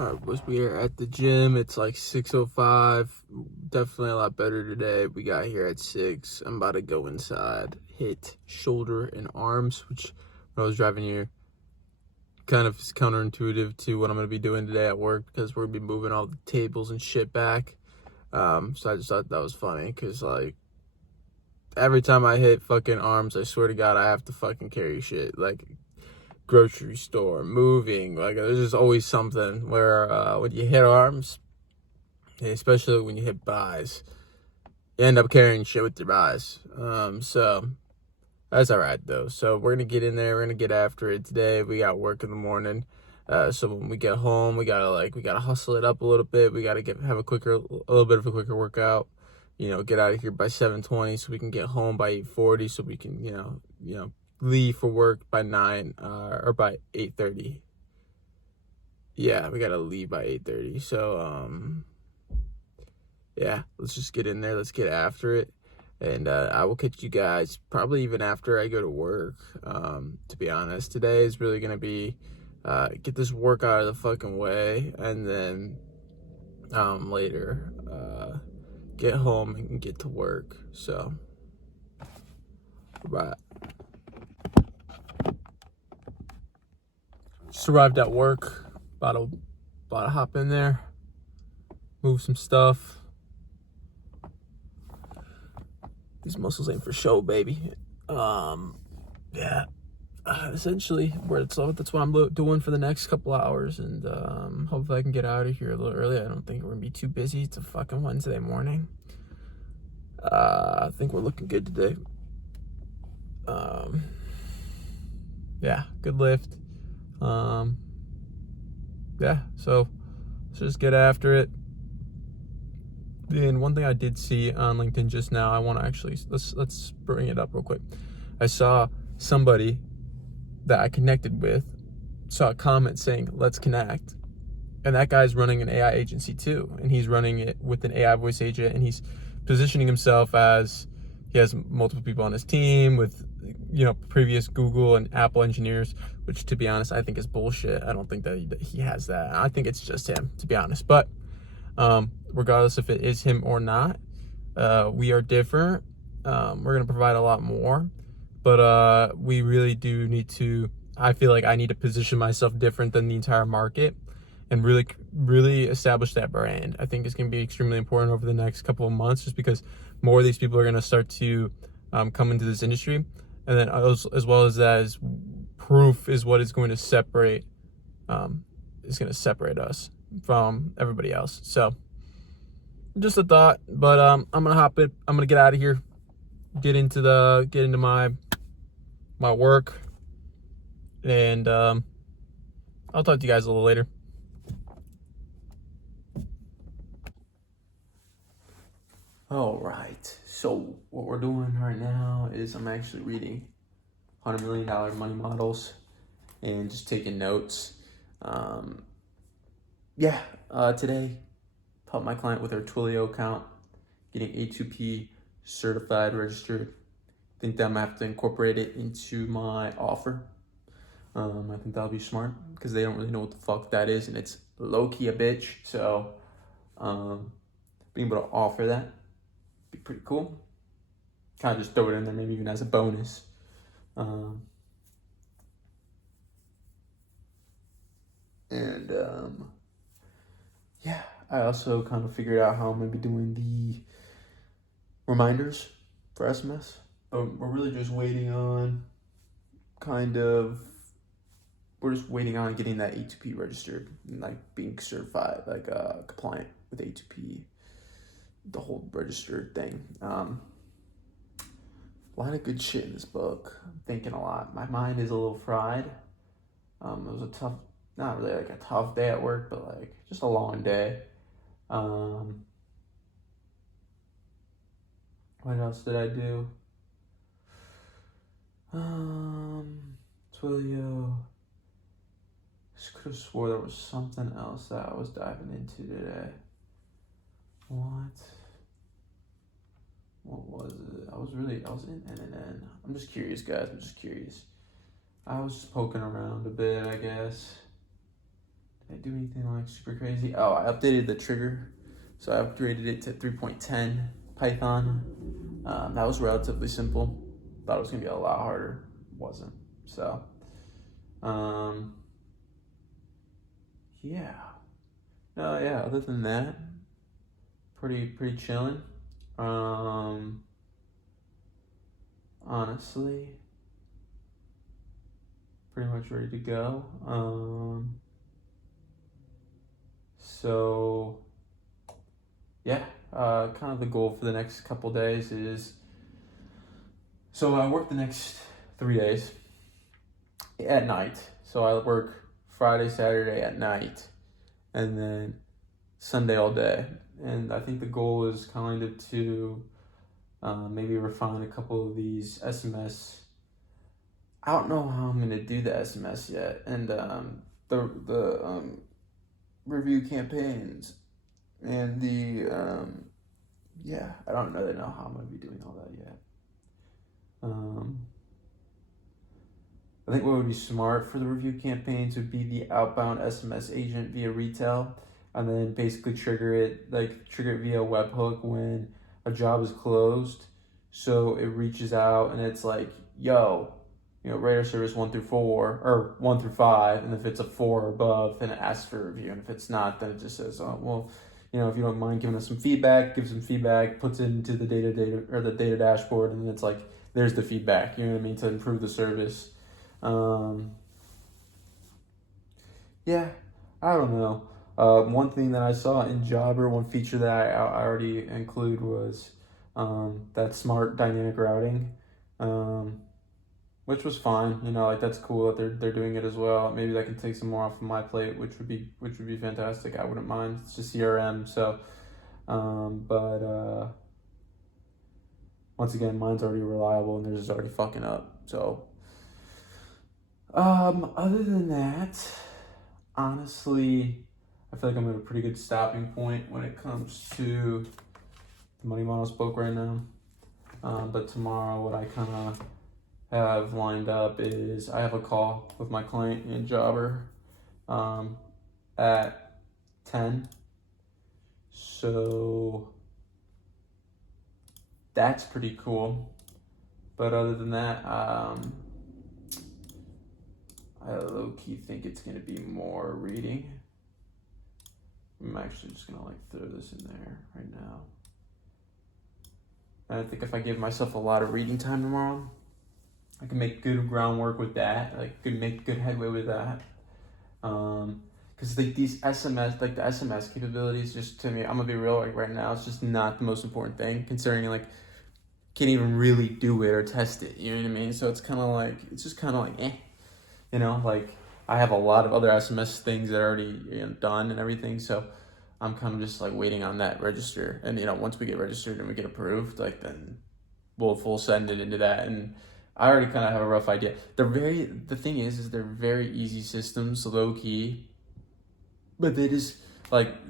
Alright, boys, we are at the gym. It's like 6:05. Definitely a lot better today. We got here at 6. I'm about to go inside, hit shoulder and arms, which when I was driving here, kind of is counterintuitive to what I'm going to be doing today at work because we're going to be moving all the tables and shit back. So I just thought that was funny because, like, every time I hit fucking arms, I swear to God, I have to fucking carry shit. Like, grocery store, moving, like there's just always something where when you hit arms, especially when you hit buys, you end up carrying shit with your buys. So that's all right though. So we're gonna get in there, we're gonna get after it today. We got work in the morning. So when we get home, we gotta hustle it up a little bit. We gotta have a little bit of a quicker workout. Get out of here by 7:20 so we can get home by 8:40 so we can leave for work by 9 or by 8:30. Yeah, we gotta leave by 8:30. So yeah, let's just get in there. Let's get after it, and I will catch you guys probably even after I go to work. To be honest, today is really gonna be get this work out of the fucking way, and then later get home and get to work. So bye. Just arrived at work. About to hop in there, move some stuff. These muscles ain't for show, baby. Yeah. Essentially, that's what I'm doing for the next couple hours, and hopefully I can get out of here a little early. I don't think we're gonna be too busy. It's a fucking Wednesday morning. I think we're looking good today. Yeah, good lift. Yeah, so let's just get after it. And one thing I did see on LinkedIn just now, I want to actually let's bring it up real quick. I saw somebody that I connected with saw a comment saying let's connect, and that guy's running an AI agency too, and he's running it with an AI voice agent, and he's positioning himself as he has multiple people on his team with previous Google and Apple engineers, which to be honest I think is bullshit. I don't think that he has that. I think it's just him, to be honest. But regardless if it is him or not, we are different. We're going to provide a lot more, but we really do need to, I feel like I need to position myself different than the entire market and really establish that brand. I think it's going to be extremely important over the next couple of months, just because more of these people are going to start to come into this industry. And then as well as that, is proof is what is going to separate us from everybody else. So just a thought, but I'm gonna get out of here, get into my work, and I'll talk to you guys a little later. All right, so what we're doing right now is I'm actually reading $100 million money models and just taking notes. Today, helped my client with her Twilio account, getting A2P certified, registered. I think that I'm gonna have to incorporate it into my offer. I think that'll be smart because they don't really know what the fuck that is, and it's low-key a bitch. So being able to offer that be pretty cool. Kind of just throw it in there, maybe even as a bonus. I also kind of figured out how I'm going to be doing the reminders for SMS. But we're really just waiting on getting that A2P registered and like being certified, like compliant with A2P, the whole registered thing. A lot of good shit in this book. I'm thinking a lot. My mind is a little fried. It was not really like a tough day at work, but like just a long day. What else did I do? Twilio. I could have swore there was something else that I was diving into today. What was it? I was in NNN. I'm just curious, guys. I was just poking around a bit, I guess. Did I do anything like super crazy? Oh, I updated the trigger. So I upgraded it to 3.10 Python. That was relatively simple. Thought it was gonna be a lot harder. Wasn't. So, um, yeah. Yeah. Other than that, pretty chilling. Um, honestly, pretty much ready to go. So yeah, kind of the goal for the next couple days is, so I work the next 3 days at night. So I work Friday, Saturday at night, and then Sunday all day. And I think the goal is kind of to maybe refine a couple of these SMS. I don't know how I'm gonna do the SMS yet, and the review campaigns and the yeah, I don't really know how I'm gonna be doing all that yet. I think what would be smart for the review campaigns would be the outbound SMS agent via retail, and then basically trigger it via webhook when a job is closed. So it reaches out and it's like, yo, radar service 1 through 4 or 1 through 5, and if it's a 4 or above, then it asks for a review, and if it's not, then it just says, oh well, if you don't mind giving us some feedback, give some feedback, puts it into the data dashboard, and then it's like, there's the feedback, you know what I mean, to improve the service. Yeah, I don't know. One thing that I saw in Jobber, one feature that I already include was that smart dynamic routing, which was fine. Like that's cool that they're doing it as well. Maybe that can take some more off of my plate, which would be fantastic. I wouldn't mind. It's just CRM, so. But once again, mine's already reliable and theirs is already fucking up. So. Other than that, honestly, I feel like I'm at a pretty good stopping point when it comes to the money model spoke right now. But tomorrow, what I kind of have lined up is I have a call with my client in Jobber at 10. So that's pretty cool. But other than that, I low-key think it's going to be more reading. I'm actually just going to throw this in there right now. And I think if I give myself a lot of reading time tomorrow, I can make good groundwork with that. Could make good headway with that. Because these SMS, the SMS capabilities, just to me, I'm gonna be real. Right now, it's just not the most important thing. Considering can't even really do it or test it. You know what I mean? So it's just kind of eh. I have a lot of other SMS things that are already done and everything, so I'm kind of just waiting on that register. And once we get registered and we get approved, then we'll full send it into that. And I already kind of have a rough idea. The thing is they're very easy systems, low key, but they just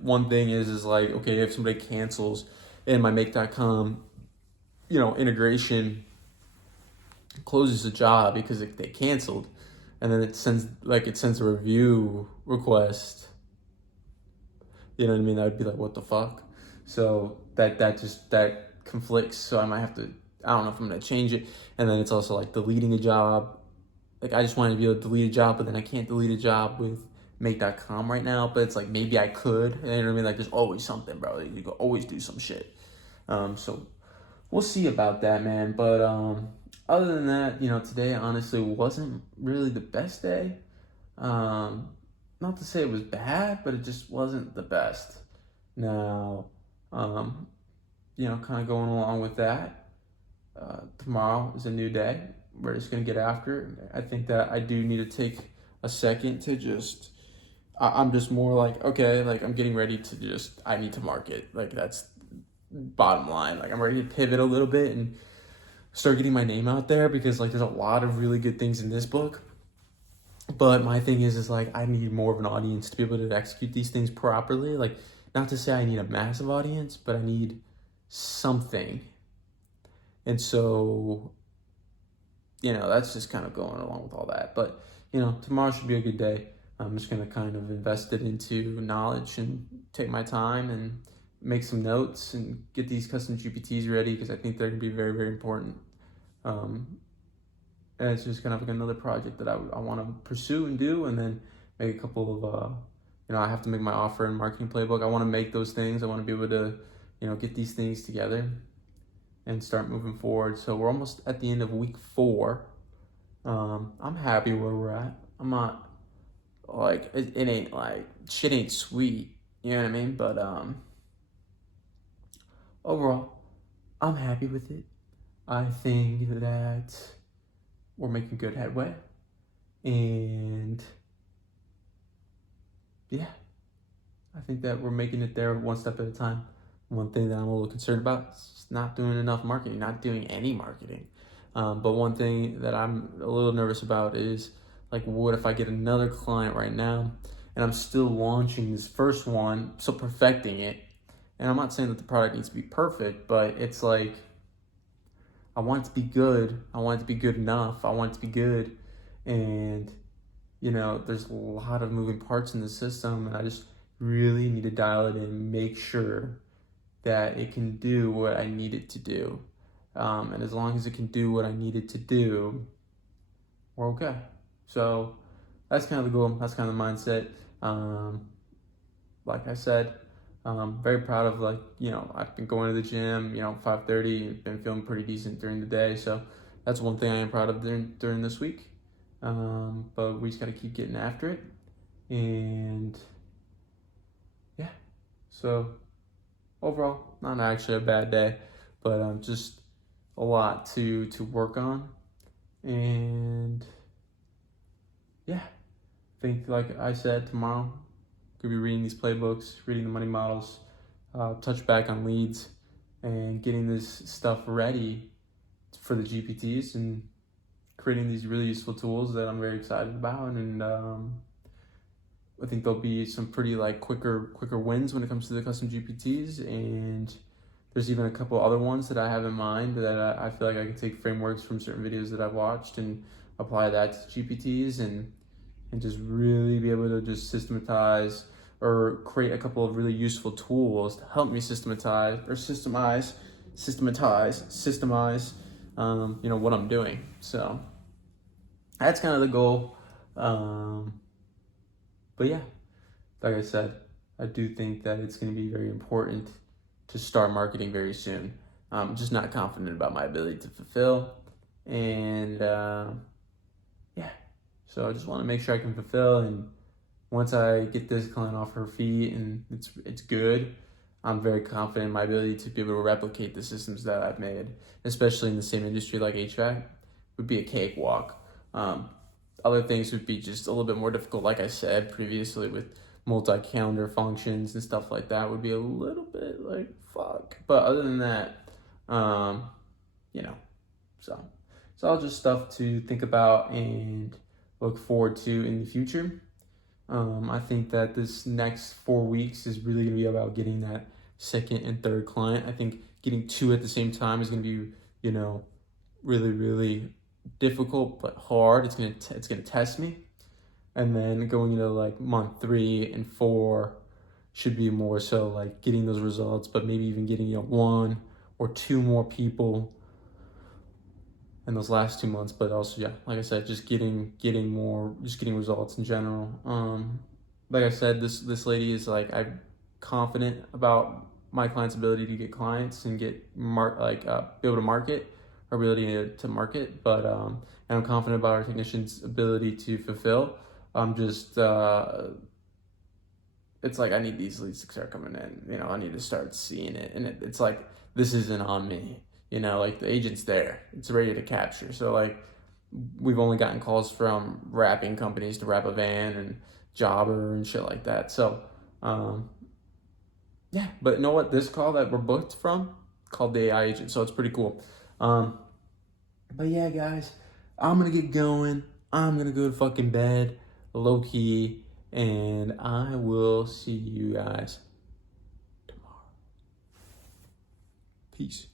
one thing is okay, if somebody cancels and my make.com integration closes the job because they canceled, and then it sends a review request. You know what I mean? That would be what the fuck? So that conflicts. So I might have to, I don't know if I'm gonna change it. And then it's also deleting a job. I just wanted to be able to delete a job, but then I can't delete a job with make.com right now. But it's maybe I could. You know what I mean? There's always something, bro. You can always do some shit. So we'll see about that, man. But other than that, today honestly wasn't really the best day. Not to say it was bad, but it just wasn't the best. Now, kind of going along with that, tomorrow is a new day. We're just gonna get after it. I think that I do need to take a second to just, I'm just more okay, I'm getting ready to I need to market. That's bottom line. I'm ready to pivot a little bit and start getting my name out there, because there's a lot of really good things in this book. But my thing is I need more of an audience to be able to execute these things properly. Not to say I need a massive audience, but I need something. And so, that's just kind of going along with all that. But, tomorrow should be a good day. I'm just gonna kind of invest it into knowledge and take my time and make some notes and get these custom GPTs ready, because I think they're gonna be very, very important. And it's just kind of like another project that I want to pursue and do, and then make a couple of, I have to make my offer and marketing playbook. I want to make those things. I want to be able to, get these things together and start moving forward. So we're almost at the end of week 4. I'm happy where we're at. I'm not like, it ain't like, shit ain't sweet. You know what I mean? But overall, I'm happy with it. I think that we're making good headway, and yeah, I think that we're making it there one step at a time. One thing that I'm a little concerned about is not doing enough marketing, not doing any marketing. But one thing that I'm a little nervous about is, like, what if I get another client right now and I'm still launching this first one, so perfecting it. And I'm not saying that the product needs to be perfect, but it's like, I want it to be good. I want it to be good enough. I want it to be good. And, there's a lot of moving parts in the system, and I just really need to dial it in, make sure that it can do what I need it to do. And as long as it can do what I need it to do, we're okay. So that's kind of the goal. That's kind of the mindset. Like I said, very proud of, I've been going to the gym, 5:30, been feeling pretty decent during the day. So that's one thing I am proud of during this week. But we just got to keep getting after it. And yeah, so overall, not actually a bad day, but just a lot to work on. And yeah, I think, like I said, tomorrow could be reading these playbooks, reading the money models, touch back on leads, and getting this stuff ready for the GPTs and creating these really useful tools that I'm very excited about. And I think there'll be some pretty quicker wins when it comes to the custom GPTs. And there's even a couple other ones that I have in mind that I feel like I can take frameworks from certain videos that I've watched and apply that to GPTs, and just really be able to just systematize or create a couple of really useful tools to help me systemize, what I'm doing. So that's kind of the goal. But yeah, like I said, I do think that it's going to be very important to start marketing very soon. I'm just not confident about my ability to fulfill. And yeah, so I just want to make sure I can fulfill. And once I get this client off her feet and it's good, I'm very confident in my ability to be able to replicate the systems that I've made, especially in the same industry like HVAC. Would be a cakewalk. Other things would be just a little bit more difficult, like I said previously, with multi-calendar functions and stuff like that would be a little bit like, fuck. But other than that, so it's all just stuff to think about and look forward to in the future. I think that this next 4 weeks is really going to be about getting that second and third client. I think getting 2 at the same time is going to be, really, really difficult but hard. It's gonna test me. And then going into like month 3 and 4 should be more so like getting those results, but maybe even getting 1 or 2 more people in those last 2 months. But also, yeah, like I said, just getting results in general. Like I said, this lady is like, I'm confident about my client's ability to get clients and be able to market, her ability to market, but and I'm confident about our technician's ability to fulfill. I'm just it's like I need these leads to start coming in. I need to start seeing it, and it's like, this isn't on me. Like, the agent's there, it's ready to capture. So like, we've only gotten calls from wrapping companies to wrap a van and Jobber and shit like that. So yeah, but you know what? This call that we're booked from called the AI agent, so it's pretty cool. But yeah, guys, I'm gonna get going. I'm gonna go to fucking bed, low key, and I will see you guys tomorrow. Peace.